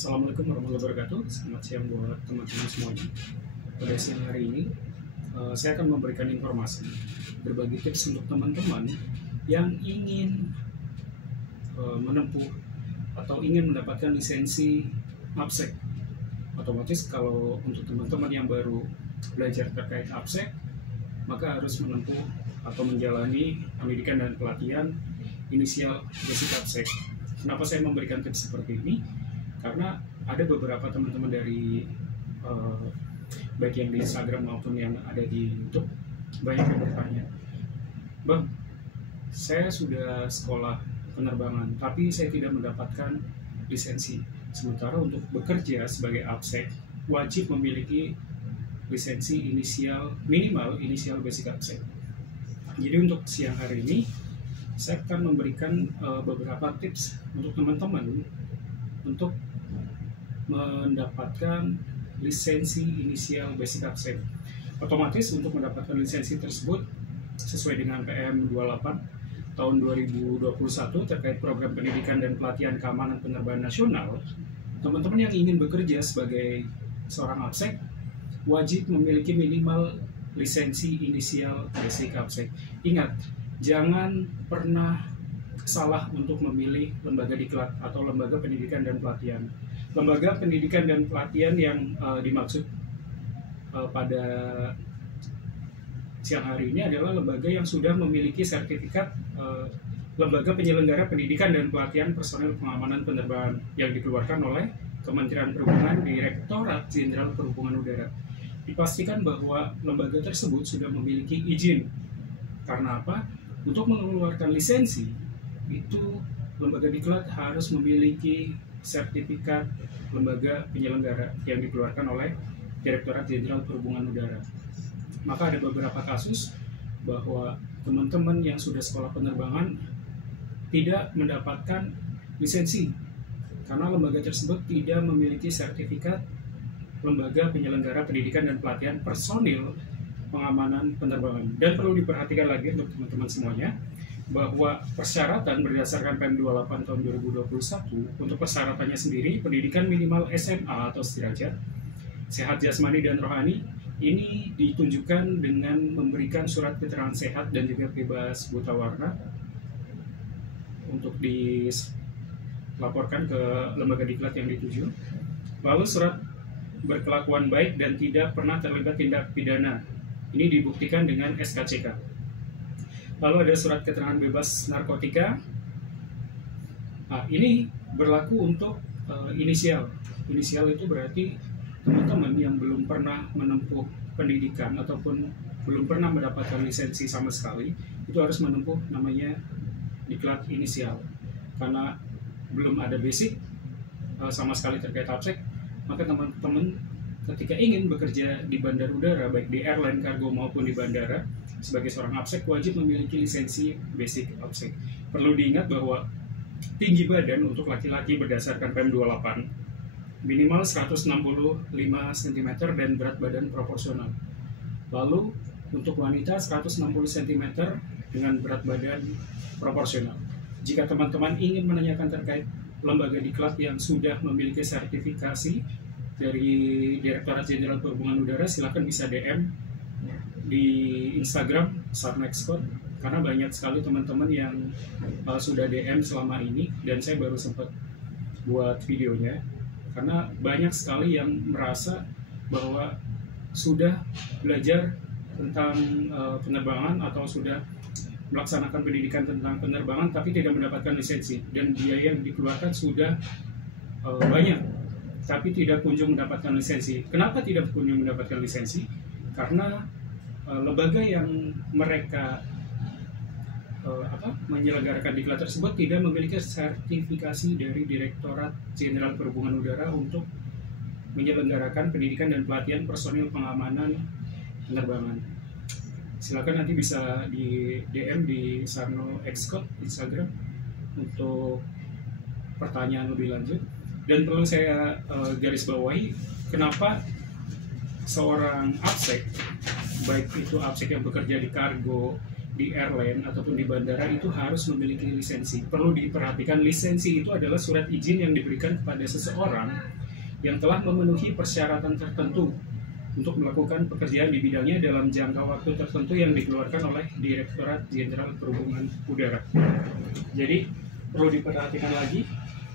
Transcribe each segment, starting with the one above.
Assalamualaikum warahmatullahi wabarakatuh. Selamat siang buat teman-teman semuanya. Pada siang hari ini, saya akan memberikan informasi, berbagi tips untuk teman-teman yang ingin menempuh atau ingin mendapatkan lisensi AppSec. Otomatis kalau untuk teman-teman yang baru belajar terkait AppSec, maka harus menempuh atau menjalani pendidikan dan pelatihan inisial basic AppSec. Kenapa saya memberikan tips seperti ini? Karena ada beberapa teman-teman dari baik yang di Instagram maupun yang ada di YouTube banyak yang bertanya, "Bang, saya sudah sekolah penerbangan tapi saya tidak mendapatkan lisensi. Sementara untuk bekerja sebagai AppSec wajib memiliki lisensi minimal inisial basic AppSec." Jadi untuk siang hari ini saya akan memberikan beberapa tips untuk teman-teman untuk mendapatkan lisensi inisial basic AppSec. Otomatis untuk mendapatkan lisensi tersebut sesuai dengan PM 28 tahun 2021 terkait program pendidikan dan pelatihan keamanan penerbangan nasional, teman-teman yang ingin bekerja sebagai seorang AppSec wajib memiliki minimal lisensi inisial basic AppSec. Ingat, jangan pernah salah untuk memilih lembaga diklat atau lembaga pendidikan dan pelatihan. Lembaga pendidikan dan pelatihan yang dimaksud pada siang hari ini adalah lembaga yang sudah memiliki sertifikat lembaga penyelenggara pendidikan dan pelatihan personel pengamanan penerbangan yang dikeluarkan oleh Kementerian Perhubungan Direktorat Jenderal Perhubungan Udara. Dipastikan bahwa lembaga tersebut sudah memiliki izin. Karena apa? Untuk mengeluarkan lisensi, itu lembaga diklat harus memiliki sertifikat lembaga penyelenggara yang dikeluarkan oleh Direktorat Jenderal Perhubungan Udara. Maka ada beberapa kasus bahwa teman-teman yang sudah sekolah penerbangan tidak mendapatkan lisensi karena lembaga tersebut tidak memiliki sertifikat lembaga penyelenggara pendidikan dan pelatihan personil pengamanan penerbangan. Dan perlu diperhatikan lagi untuk teman-teman semuanya bahwa persyaratan berdasarkan PM 28 tahun 2021 untuk persyaratannya sendiri pendidikan minimal SMA atau sederajat, sehat jasmani dan rohani, ini ditunjukkan dengan memberikan surat keterangan sehat dan juga bebas buta warna untuk dilaporkan ke lembaga diklat yang dituju. Lalu surat berkelakuan baik dan tidak pernah terlibat tindak pidana, ini dibuktikan dengan SKCK. Lalu ada surat keterangan bebas narkotika. Nah, ini berlaku untuk inisial. Inisial itu berarti teman-teman yang belum pernah menempuh pendidikan ataupun belum pernah mendapatkan lisensi sama sekali, itu harus menempuh namanya diklat inisial. Karena belum ada basic sama sekali terkait AppSec, maka teman-teman ketika ingin bekerja di bandar udara, baik di airline, kargo maupun di bandara, sebagai seorang AppSec wajib memiliki lisensi basic AppSec. Perlu diingat bahwa tinggi badan untuk laki-laki berdasarkan PM 28 minimal 165 cm dan berat badan proporsional. Lalu untuk wanita 160 cm dengan berat badan proporsional. Jika teman-teman ingin menanyakan terkait lembaga diklat yang sudah memiliki sertifikasi dari Direktorat Jenderal Perhubungan Udara, silakan bisa DM di Instagram Sarnexcode, karena banyak sekali teman-teman yang sudah DM selama ini dan saya baru sempat buat videonya, karena banyak sekali yang merasa bahwa sudah belajar tentang penerbangan atau sudah melaksanakan pendidikan tentang penerbangan tapi tidak mendapatkan lisensi, dan biaya yang dikeluarkan sudah banyak tapi tidak kunjung mendapatkan lisensi. Kenapa tidak kunjung mendapatkan lisensi? Karena lembaga yang mereka menyelenggarakan diklat tersebut tidak memiliki sertifikasi dari Direktorat Jenderal Perhubungan Udara untuk menyelenggarakan pendidikan dan pelatihan personil pengamanan penerbangan. Silakan nanti bisa di DM di Sarno Xcode Instagram untuk pertanyaan lebih lanjut. Dan perlu saya garis bawahi, kenapa seorang AppSec, baik itu AppSec yang bekerja di kargo, di airline ataupun di bandara itu harus memiliki lisensi. Perlu diperhatikan, lisensi itu adalah surat izin yang diberikan kepada seseorang yang telah memenuhi persyaratan tertentu untuk melakukan pekerjaan di bidangnya dalam jangka waktu tertentu yang dikeluarkan oleh Direktorat Jenderal Perhubungan Udara. Jadi perlu diperhatikan lagi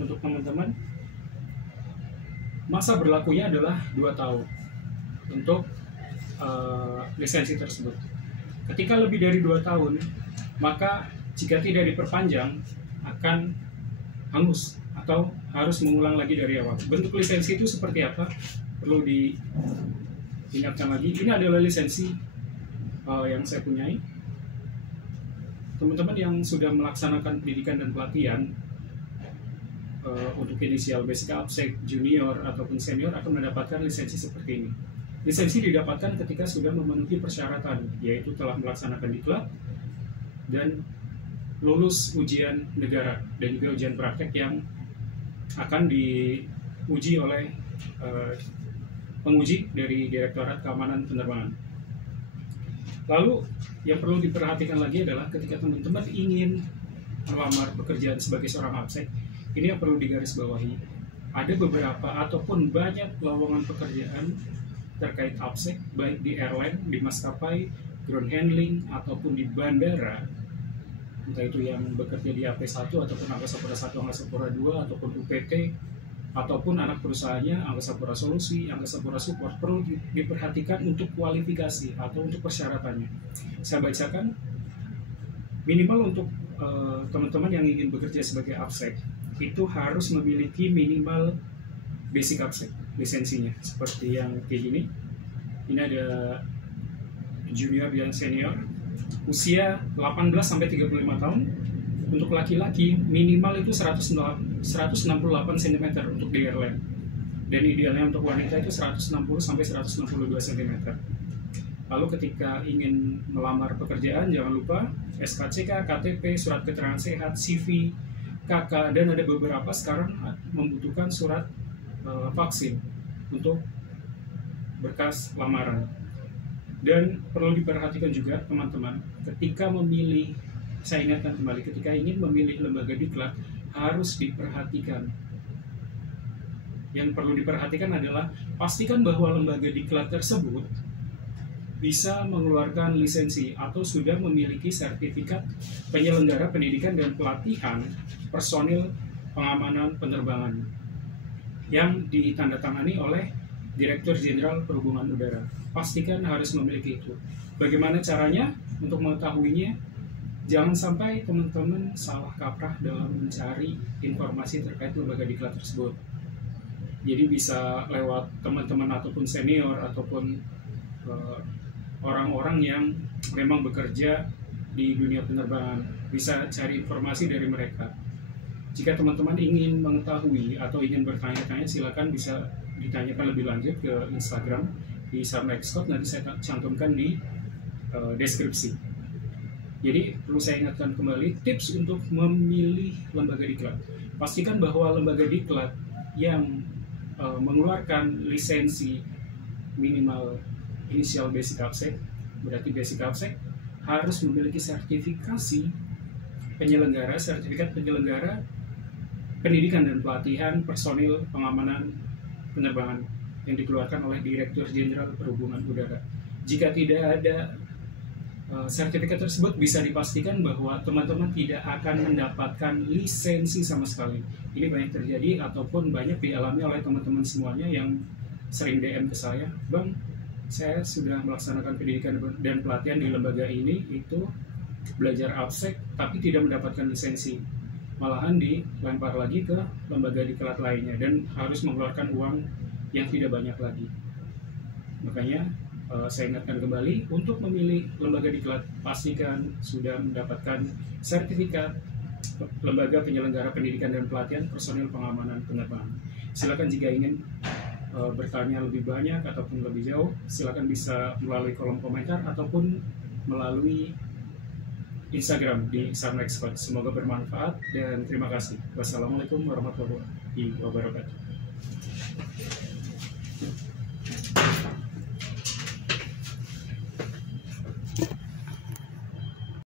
untuk teman-teman, masa berlakunya adalah 2 tahun untuk lisensi tersebut. Ketika lebih dari 2 tahun, maka jika tidak diperpanjang akan hangus atau harus mengulang lagi dari awal. Bentuk lisensi itu seperti apa? Perlu diingatkan lagi. Ini adalah lisensi yang saya punyai. Teman-teman yang sudah melaksanakan pendidikan dan pelatihan untuk inisial basic ABSEC, junior ataupun senior akan mendapatkan lisensi seperti ini. Lisensi didapatkan ketika sudah memenuhi persyaratan, yaitu telah melaksanakan diklat dan lulus ujian negara dan juga ujian praktek yang akan diuji oleh penguji dari Direktorat Keamanan Penerbangan. Lalu yang perlu diperhatikan lagi adalah ketika teman-teman ingin melamar pekerjaan sebagai seorang ABSEC, ini yang perlu digarisbawahi. Ada beberapa ataupun banyak lowongan pekerjaan terkait ABSEC, baik di airline, di maskapai, ground handling, ataupun di bandara, entah itu yang bekerja di AP1 ataupun Angkasa Pura I, Angkasa Pura II, ataupun UPT, ataupun anak perusahaannya Angkasa Pura Solusi, Angkasa Pura Support, perlu diperhatikan untuk kualifikasi atau untuk persyaratannya. Saya bacakan, minimal untuk teman-teman yang ingin bekerja sebagai ABSEC, itu harus memiliki minimal basic ABSEC lisensinya, seperti yang kayak gini. Ini ada junior dan senior, usia 18 sampai 35 tahun. Untuk laki-laki minimal itu 168 cm untuk di airline, dan idealnya untuk wanita itu 160 sampai 162 cm. Lalu ketika ingin melamar pekerjaan, jangan lupa SKCK, KTP, surat keterangan sehat, CV, KK, dan ada beberapa sekarang membutuhkan surat vaksin untuk berkas lamaran. Dan perlu diperhatikan juga teman-teman, ketika memilih, saya ingatkan kembali, ketika ingin memilih lembaga diklat harus diperhatikan. Yang perlu diperhatikan adalah pastikan bahwa lembaga diklat tersebut bisa mengeluarkan lisensi atau sudah memiliki sertifikat penyelenggara pendidikan dan pelatihan personil pengamanan penerbangan yang ditandatangani oleh Direktur Jenderal Perhubungan Udara. Pastikan harus memiliki itu. Bagaimana caranya untuk mengetahuinya? Jangan sampai teman-teman salah kaprah dalam mencari informasi terkait lembaga diklat tersebut. Jadi bisa lewat teman-teman ataupun senior ataupun orang-orang yang memang bekerja di dunia penerbangan. Bisa cari informasi dari mereka. Jika teman-teman ingin mengetahui atau ingin bertanya-tanya, silakan bisa ditanyakan lebih lanjut ke Instagram di Sarnexcode, nanti saya cantumkan di deskripsi. Jadi perlu saya ingatkan kembali, tips untuk memilih lembaga diklat. Pastikan bahwa lembaga diklat yang mengeluarkan lisensi minimal inisial basic ABSEC, berarti basic ABSEC, harus memiliki sertifikasi penyelenggara, sertifikat penyelenggara pendidikan dan pelatihan personil pengamanan penerbangan yang dikeluarkan oleh Direktur Jenderal Perhubungan Udara. Jika tidak ada sertifikat tersebut, bisa dipastikan bahwa teman-teman tidak akan mendapatkan lisensi sama sekali. Ini banyak terjadi ataupun banyak dialami oleh teman-teman semuanya yang sering DM ke saya, Bang, saya sudah melaksanakan pendidikan dan pelatihan di lembaga ini, itu belajar ABSEC tapi tidak mendapatkan lisensi, malahan dilempar lagi ke lembaga diklat lainnya dan harus mengeluarkan uang yang tidak banyak lagi. Makanya saya ingatkan kembali, untuk memilih lembaga diklat pastikan sudah mendapatkan sertifikat lembaga penyelenggara pendidikan dan pelatihan personil pengamanan penerbangan. Silakan jika ingin bertanya lebih banyak ataupun lebih jauh, silakan bisa melalui kolom komentar ataupun melalui Instagram di Sarnexcode. Semoga bermanfaat dan terima kasih. Wassalamualaikum warahmatullahi wabarakatuh.